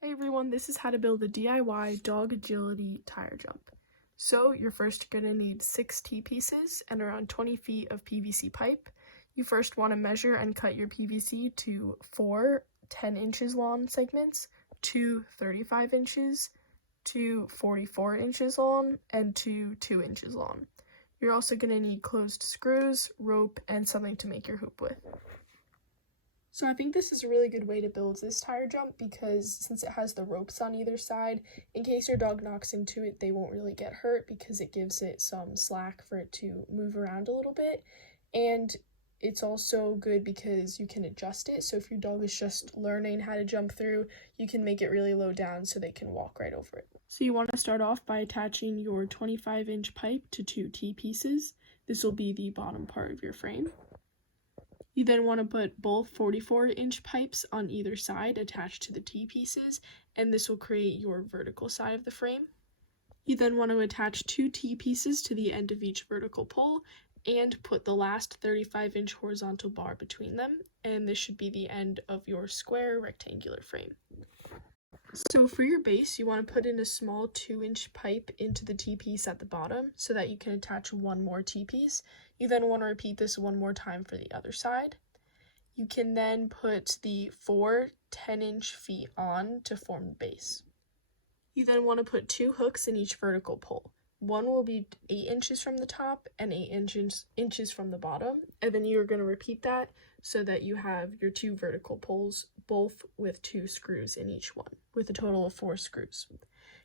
Hey everyone, this is how to build a DIY dog agility tire jump. So you're first going to need 6 T-pieces and around 20 feet of PVC pipe. You first want to measure and cut your PVC to 4 10 inches long segments, 2 35 inches, 2 44 inches long, and 2 2 inches long. You're also going to need closed screws, rope, and something to make your hoop with. So I think this is a really good way to build this tire jump because since it has the ropes on either side, in case your dog knocks into it, they won't really get hurt because it gives it some slack for it to move around a little bit. And it's also good because you can adjust it. So if your dog is just learning how to jump through, you can make it really low down so they can walk right over it. So you want to start off by attaching your 25-inch pipe to 2 T-pieces. This will be the bottom part of your frame. You then want to put both 44-inch pipes on either side attached to the T-pieces, and this will create your vertical side of the frame. You then want to attach 2 T-pieces to the end of each vertical pole and put the last 35-inch horizontal bar between them, and this should be the end of your square rectangular frame. So for your base, you want to put in a small 2-inch pipe into the T-piece at the bottom so that you can attach one more T-piece. You then want to repeat this one more time for the other side. You can then put the 4 10-inch feet on to form the base. You then want to put 2 hooks in each vertical pole. One will be 8 inches from the top and 8 inches from the bottom, and then you're going to repeat that so that you have your 2 vertical poles, both with 2 screws in each one, with a total of 4 screws.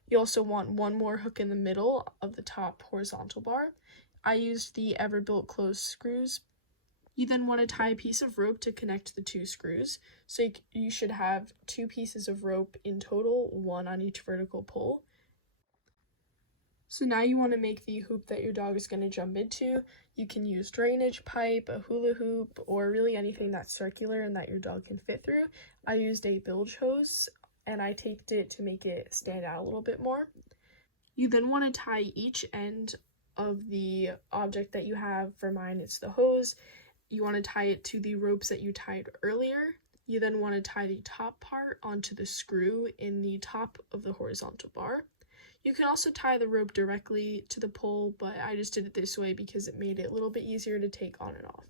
You also want one more hook in the middle of the top horizontal bar. I used the Everbuilt closed screws. You then want to tie a piece of rope to connect the 2 screws. So you should have 2 pieces of rope in total, 1 on each vertical pole. So now you want to make the hoop that your dog is going to jump into. You can use drainage pipe, a hula hoop, or really anything that's circular and that your dog can fit through. I used a bilge hose and I taped it to make it stand out a little bit more. You then want to tie each end of the object that you have. For mine, it's the hose. You want to tie it to the ropes that you tied earlier. You then want to tie the top part onto the screw in the top of the horizontal bar. You can also tie the rope directly to the pole, but I just did it this way because it made it a little bit easier to take on and off.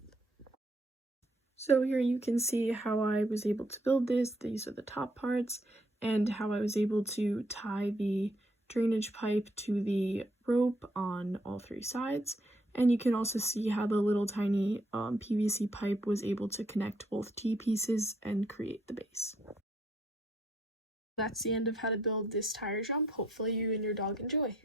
So here you can see how I was able to build this. These are the top parts, and how I was able to tie the drainage pipe to the rope on all 3 sides. And you can also see how the little tiny PVC pipe was able to connect both T-pieces and create the base. That's the end of how to build this tire jump. Hopefully you and your dog enjoy.